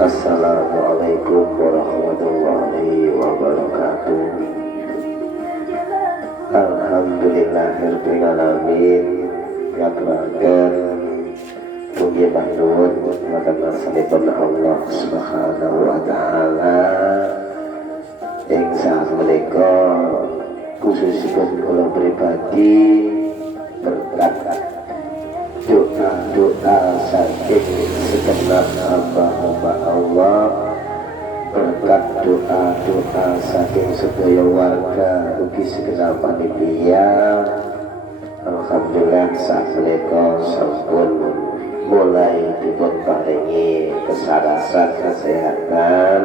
Assalamualaikum warahmatullahi wabarakatuh. Alhamdulillahirabbil alamin. Ngaturkan puji mahdun makan nasalipun Allah Subhanahu wa taala. Ing samenika khususipun kula pribadi berkat doa saking segenap hamba-hamba Allah, berkat doa saking sedaya warga ugi segenap panitia. Alhamdulillah samenika sampun mulai dipun paringi kesarasan kesehatan.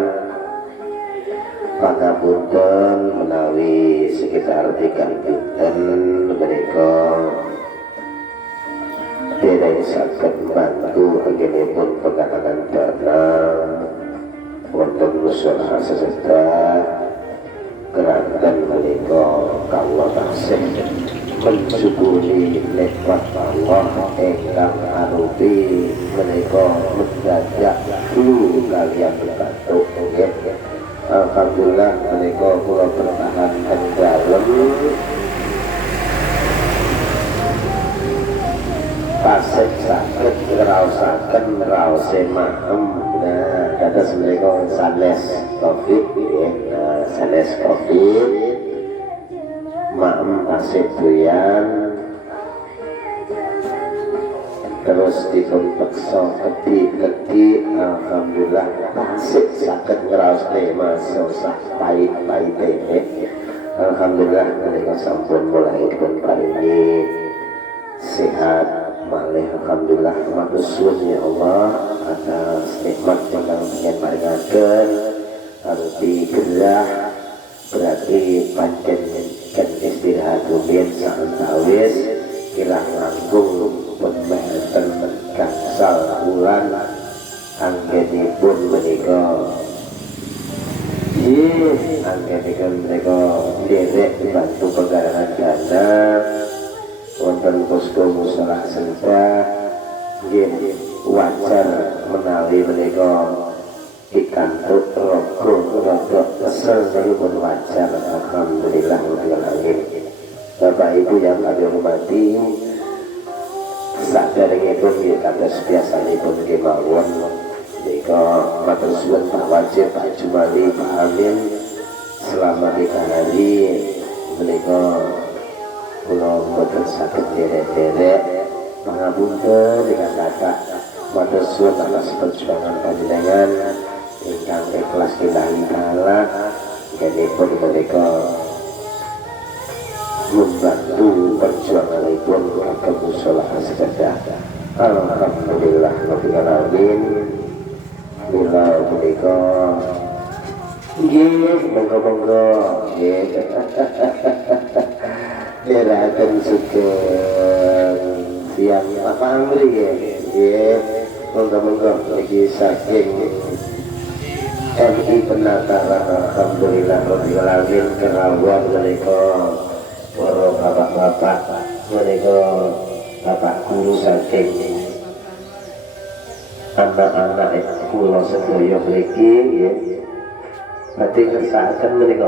Pangapunten menawi sekitar 3 dinten menika tidak saged bantu anggenipun penggalangan dana wonten musyawarah sedekah keranten menika kawula taksih mensyukuri nikmat Allah ingkang arupi menika mendadak flu kaliyan batuk nggih. Alhamdulillah menika kula bertahan teng dalem pasek sakit ngraosaken raose maem. Nah, kados menika sanes Covid nggih. Sanes Covid maem tasih doyan terus dipun peksa kedi alhamdulillah tasih saged ngraosne masa pahit-pahite. Alhamdulillah menika sampun mulai dipun paringi sehat malih. Alhamdulillah matur suwun ya Allah atas nikmat ingkang panjenengan paringaken arupi gerah berarti pancen kan istirahat rumiyin saantawis kirang langkung pun meheten gangsal wulan anggenipun menika anggenipun menika nderek bantu penggalangan dana wonten posko musyawarah sedekah nggih wajar menawi menika dikantut rogo rada kesel pun wajar. Alhamdulillah rabbil alamin. Bapak Ibu yang kami hormati, saderengipun nggih kados biasanipun kemawon menika matur suwun Pak Wajib, Pak Jumali, Pak Amin selama 3 hari menika kula boten saged derek-derek pangapunten dengan kakak. Matur suwun atas perjuangan panjenengan ingkang ikhlas lillahi taala genipun menika membantu perjuanganipun warga musyawarah sedekah. Alhamdulillah rabbil alamin. Mila menika nggih monggo-monggo nggih dherekaken sugeng siang Pak Amri nggih monggo-monggo iki saking MI Penataran. Alhamdulillah rabbil alamin kerawuhan menika para bapak-bapak menika bapak guru saking anak-anak kula sedaya mriki nggih badhe kersakaken menika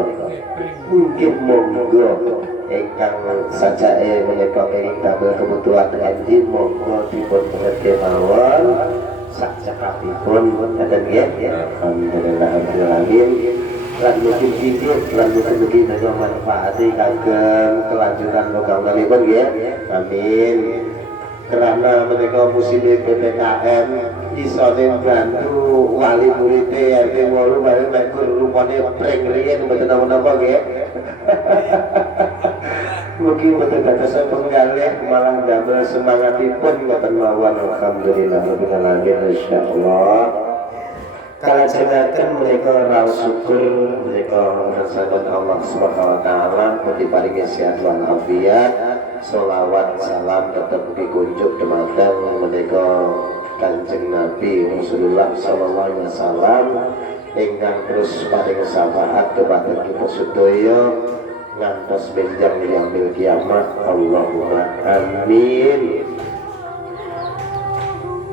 nggih monggo ingkang sajake menika kenging damel kebutuhan MI monggo dipun pengerti mawon sak cekapipun ngaten nggih. Alhamdulillah rabbil alamin. Lan mugi-mugi menika manfaati kagem kelanjutan programipun nggih. Amin. Karena menika musim PPKM isone bantu wali murid RT 8 bareng mek rupane breng riyen mboten napa-napa nggih. Mugi mboten dados penggalih malah damel semangatipun ngoten mawon. Alhamdulillah rabbil alamin insyaallah. Kalajengaken menika raos syukur menika ngasih Allah Subhanahu wa taala mugi paringi sehat lan afiat. Sholawat salam tetep mugi kunjuk dumateng menika Kanjeng Nabi Rasulullah sallallahu alaihi wasallam ingkang terus paring syafaat dumateng kita sedaya ngantos benjang yaumil kiamat. Allahumma amin.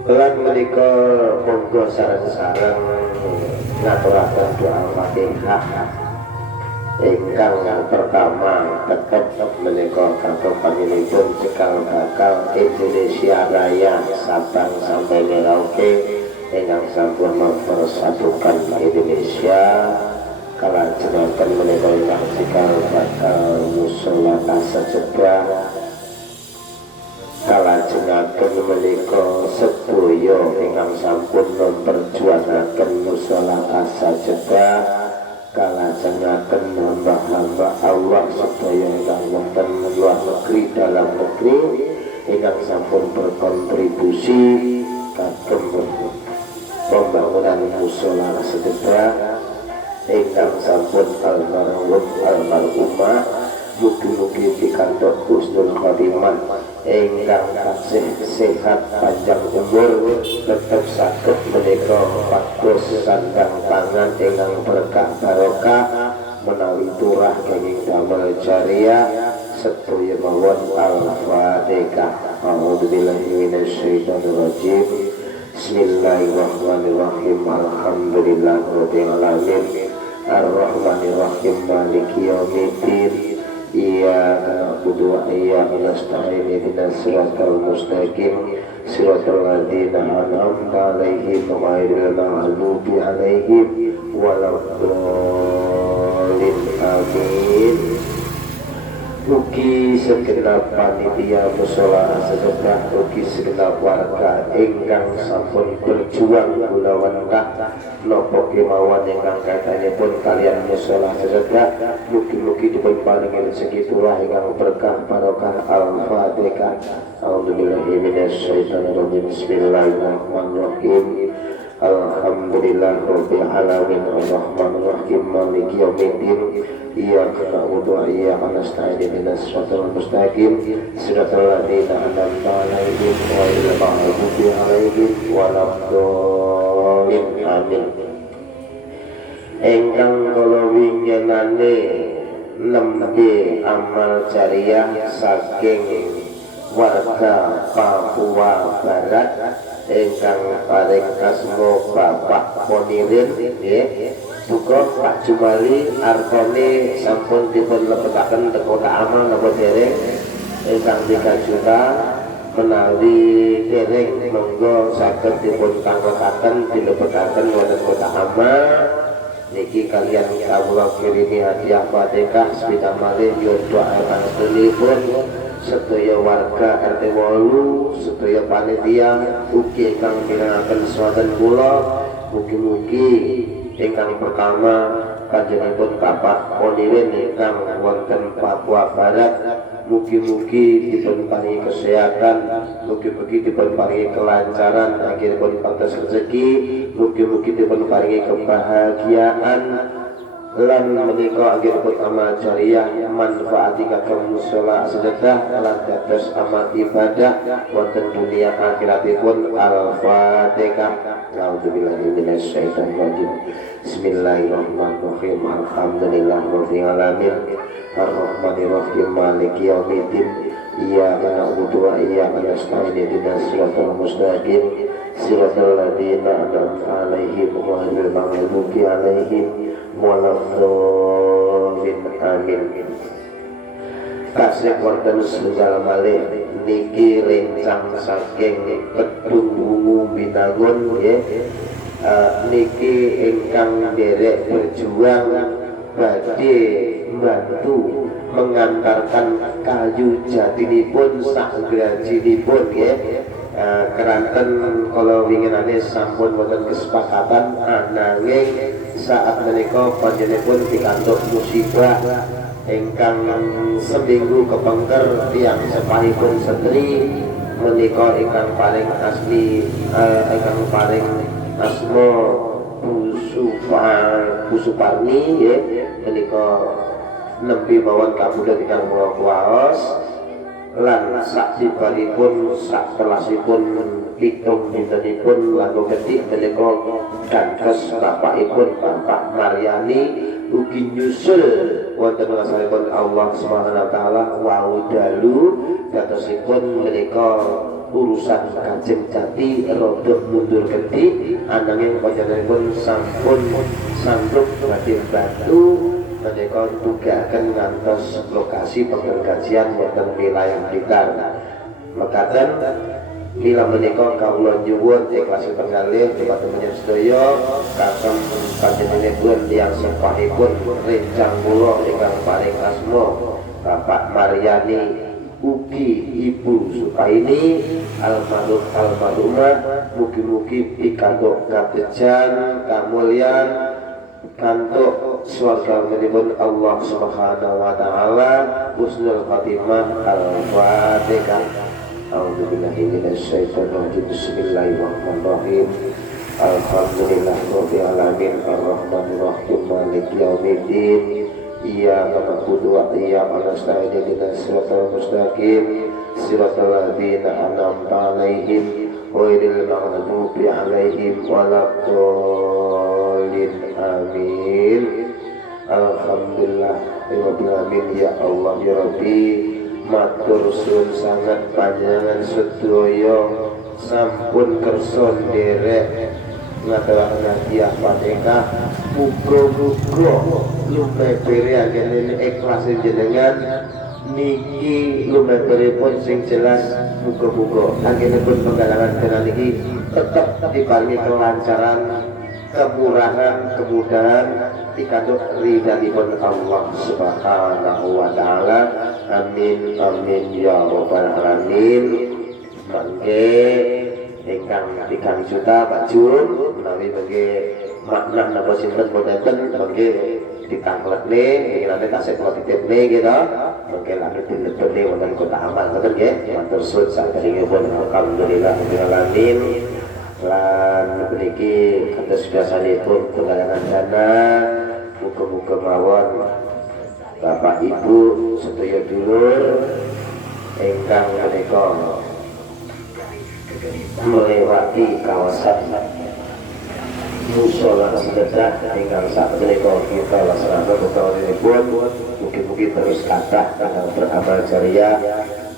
Lan menika monggo sareng-sareng ngaturaken doa Fatihah ingkang pertama tetep menika kagem panjenenganipun cekal bakal Indonesia Raya Sabang sampai Merauke ingkang sampun mempersatukan Indonesia kalajengaken menika ingkang cekal bakal musala kasejedah kalajengaken menika sedaya ingkang sampun memperjuangaken musala kasejedah kalajengaken hamba-hamba Allah sedaya ingkang wonten luar negeri dalam negeri ingkang sampun berkontribusi kagem pembangunan musala kasejedah ingkang sampun almarhumah mugi-mugi pikantuk husnul khotimah ingkang taksih sehat panjang umur tetep saged menika pados sandang pangan ingkang berkah barokah menawi turah kenging damel jariah sedaya mawon al-fatihah. A'udzubillahi minasyaitonir rajim. Bismillahirrahmanirrahim. Alhamdulillahirabbil alamin. Ar-rahmanirrahim maliki yaumiddin. Iyyaka na'budu wa iyyaka nasta'in ihdinas siratal mustaqim siratal ladzina an'amta 'alaihim ghairil maghdubi 'alaihim waladdallin. Amin. Ugi segenap panitia musala kasejedah ugi segenap warga ingkang sampun berjuang kulawan napa kemawon ingkang kaitanipun kalian musala kasejedah mugi-mugi dipun paringi rezeki turah ingkang berkah barokah. Al-Fatihah. A'udzubillahi minasyaitonir rajim. Bismillahirrahmanirrahim. Alhamdulillahirabbil alamin. Arrahmanirrahim maliki yaumiddin. Iyyaka na'budu wa iyyaka nasta'in ihdinas siratal mustaqim siratal ladzina an'amta 'alaihim ghairil maghdubi 'alaihim waladdallin. Amin. Ingkang kula winginane nembe amal jariah saking warga Papua Barat ingkang paring kasmo Bapak Ponirin nggih. Duka Pak Jumali artone sampun dipun lebetaken kota amal napa dereng ingkang 3 juta menawi dereng monggo saged dipun tangketaken dilebetaken wonten kota amal niki kalian kawula kirimi hadiah Fatihah sepeda malih yo doa panjenenganipun sedaya warga RT 8 sedaya panitia ugi ingkang mirengaken swaten kula mugi-mugi ingkang pertama kanjenipun Bapak Ponirin ingkang wonten Papua Barat mugi-mugi dipun paringi kesehatan mugi-mugi dipun paringi kelancaran akhiripun pantes rezeki mugi-mugi dipun paringi kebahagiaan lan menika akhiripun amal jariah manfaati kagem musala sedekah lan dados amal ibadah wonten dunia akhiratipun. Al-Fatihah. A'udzubillahi minasyaitonir rajim. Bismillahirrahmanirrahim. Alhamdulillahirabbil alamin. Ar-rahmanirrahim maliki yaumiddin. Iyyaka na'budu wa iyyaka nasta'in ihdinas siratal mustaqim siratal ladzina an'amta 'alaihim ghairil maghdubi 'alaihim waladdallin. Amin. Kasih wonten setunggal malih niki rencang saking Kedung Wungu Binangun nggih. Niki ingkang derek berjuang badhe membantu mengantarkan kayu jatinipun sak grajinipun nggih. Keranten kalau winginane sampun wonten kesepakatan ananging saat menika panjenenganipun pikantuk musibah ingkang seminggu kepengker tiyang sepahipun setri menika ingkang paling asli ingkang paling asma Bu Suparni nggih menika nembe mawon kabudut ingkang kula kuwaos lan saktipun saktelasipun pitung dintenipun langkung ketik menika gantos bapakipun Bapak Maryani ugi nyusul wonten ngarsanipun Allah Subhanahu wa taala wau dalu datosipun menika urusan Kanjeng Jati rodok mundur gede ananging panjenenganipun sampun sanggup badhe bantu menika tugaken ngantos lokasi pengkajian wonten wilayah Blitar. Mekaten mila menika kawula nyuwun ikhlas penggalih teman-teman sedaya kakang panjenenganipun tiyang sepahipun rencang kula ingkang paling asma Bapak Maryani ugi Ibu Supaini almarhumah mugi-mugi pikantuk kabejan kamulyan kantuk swarga menipun Allah Subhanahu wa taala husnul khatimah. Al-Fatihah. A'udzubillahi minasyaitonir rajim. Bismillahirrahmanirrahim. Alhamdulillahirabbil alamin arrahmanir rahim maliki yaumiddin. Iyyaka na'budu wa iyyaka nasta'in ihdinas siratal mustaqim siratal ladzina an'amta 'alaihim ghairil maghdubi 'alaihim waladdallin. Amin. Alhamdulillah rabbil alamin. Ya Allah ya Rabbi, matur suwun sangat panjenengan sedaya sampun kersa nderek ngaturaken hadiah Fatihah. Muga-muga lumebere anggen ikhlas jenengan niki lumeberipun sing jelas. Muga-muga anggenipun penggalangan dana niki tetep diparingi kelancaran, kemurahan, kemudahan pikantuk ridhanipun Allah Subhanahu wa taala. Amin amin ya rabbal alamin. Mangke ingkang 3 juta Pak Jun menawi mangke makna napa sinten boten mangke ditangletne iki nanti tasih kula titipne gitu mangke langit dilebetne wonten kota amal ngoten nggih. Matur suwun saderengipun alhamdulillah rabbil alamin. Lan niki kados biasanipun penggalangan dana muga-muga mawon Bapak Ibu sedaya dulur ingkang menika melewati kawasan musola sededak ingkang sapunika kita laksanaken utawanipun mugi-mugi terus kathah ingkang beramal jariah,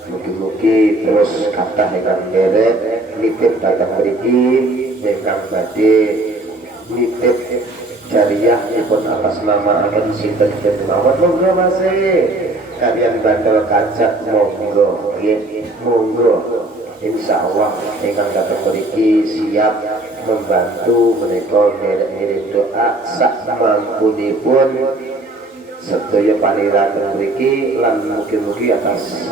mugi-mugi terus kathah ingkang nderek nitip dhateng mriki ingkang badhe nitip jariah dipun atas nama akan sinten kemawon. Monggo Mas kalian bandel kajak monggo nggih monggo. Insyaallah ingkang datang mriki siap membantu menika ngirim doa sak mampunipun sedaya paniraken mriki lan mugi-mugi atas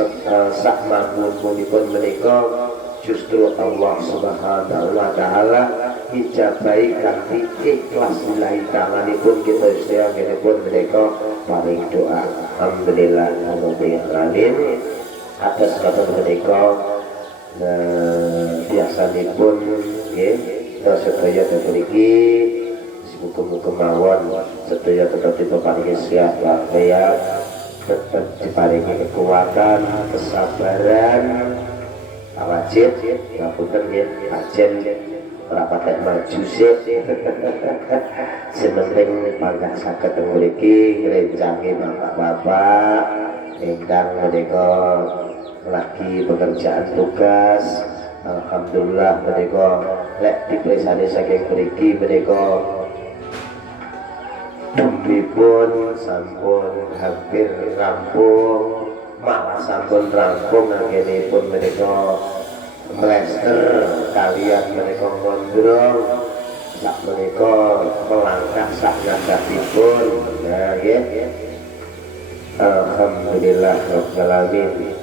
sak mampunipun menika justru Allah Subhanahu wa taala ijabahi kanthi ikhlas lillahi ta'alanipun kita sedaya ngenipun menika paring doa. Alhamdulillah rabbil alamin. Atas kata menika biasanipun nggih sedaya mriki muga-muga mawon sedaya tetep diparingi sehat walafiat, tetep diparingi kekuatan, kesabaran, wajib ngapunten nggih ajen ora patek maju sik. Sementing panggah saged teng mriki ngrencangi bapak-bapak ingkang menika lagi pekerjaan tugas. Alhamdulillah menika lek dipresani saking mriki menika dempipun sampun hampir rampung, malah sampun rampung anggenipun menika mlester kalian menika gondrong sak menika melangkah sak ngandhapipun. Nah nggih alhamdulillah rabbil alamin.